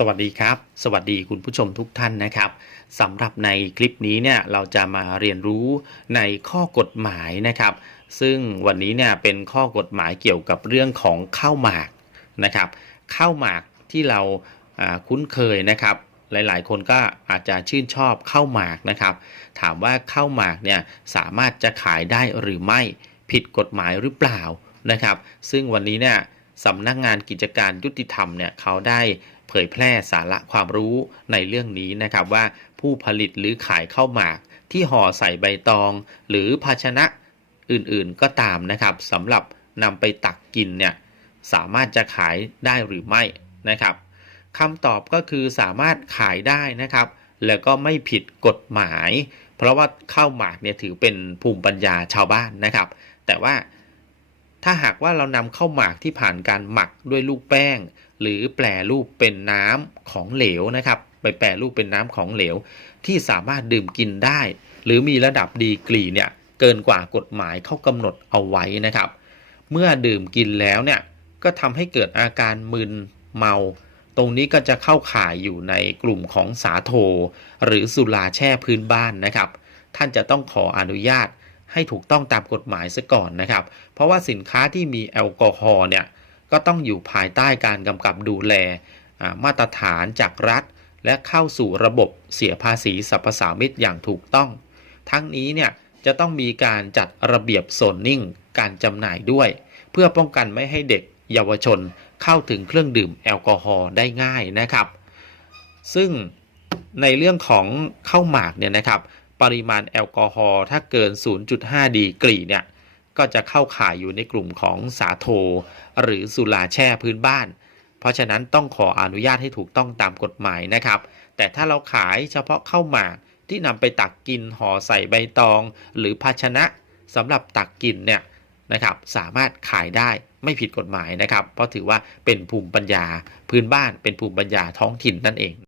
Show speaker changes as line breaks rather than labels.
สวัสดีครับ สวัสดีคุณผู้ชมทุกท่านนะครับสำหรับในคลิปนี้เนี่ยเราจะมาเรียนรู้ในข้อกฎหมายนะครับ ซึ่งวันนี้เนี่ยเป็นข้อกฎหมายเกี่ยวกับเรื่องของข้าวหมากนะครับข้าวหมากที่เราคุ้นเคยนะครับ หลายๆ คนก็อาจจะชื่นชอบข้าวหมากนะครับ ถามว่าข้าวหมากเนี่ยสามารถจะขายได้หรือไม่ผิดกฎหมายหรือเปล่านะครับ ซึ่งวันนี้เนี่ยสำนักงานกิจการยุติธรรมเนี่ยเขาได้ เผยแพร่สาระความรู้ในเรื่องนี้นะครับว่าผู้ผลิตหรือขายข้าวหมากที่ห่อใส่ใบตอง หรือภาชนะอื่นๆก็ตามนะครับสำหรับนำไปตักกินเนี่ยสามารถจะขายได้หรือไม่นะครับคำตอบก็คือสามารถขายได้นะครับ แล้วก็ไม่ผิดกฎหมาย เพราะว่าข้าวหมากเนี่ยถือเป็นภูมิปัญญาชาวบ้านนะครับ แต่ว่า ถ้าหากว่าเรานำข้าวหมากที่ผ่านการหมักด้วยลูกแป้ง หรือแปรรูปเป็นน้ำของเหลวนะครับ ไปแปรรูปเป็นน้ำของเหลว ที่สามารถดื่มกินได้ หรือมีระดับดีกรีเนี่ยเกินกว่ากฎหมายเขากำหนดเอาไว้นะครับ เมื่อดื่มกินแล้วเนี่ยก็ทำให้เกิดอาการมึนเมา ตรงนี้ก็จะเข้าข่ายอยู่ในกลุ่มของสาโท หรือสุราแช่พื้นบ้านนะครับ ท่านจะต้องขออนุญาต ให้ถูกต้องตามกฎหมายซะก่อนนะครับ เพราะว่าสินค้าที่มีแอลกอฮอล์เนี่ยก็ต้องอยู่ภายใต้การกำกับดูแลมาตรฐานจากรัฐ และเข้าสู่ระบบเสียภาษีสรรพสามิตอย่างถูกต้อง ทั้งนี้เนี่ยจะต้องมีการจัดระเบียบโซนนิ่งการจำหน่ายด้วย เพื่อป้องกันไม่ให้เด็กเยาวชนเข้าถึงเครื่องดื่มแอลกอฮอล์ได้ง่ายนะครับ ซึ่งในเรื่องของข้าวหมากเนี่ยนะครับ ปริมาณแอลกอฮอล์ถ้าเกิน 0.5 ดีกรีเนี่ย ก็จะเข้าข่ายอยู่ในกลุ่มของสาโท หรือสุราแช่พื้นบ้าน เพราะฉะนั้นต้องขออนุญาตให้ถูกต้องตามกฎหมายนะครับ แต่ถ้าเราขายเฉพาะข้าวหมากที่นำไปตักกินห่อใส่ใบตอง หรือภาชนะสำหรับตักกินเนี่ยนะครับ สามารถขายได้ไม่ผิดกฎหมายนะครับ เพราะถือว่าเป็นภูมิปัญญาพื้นบ้านเป็นภูมิปัญญาท้องถิ่นนั่นเอง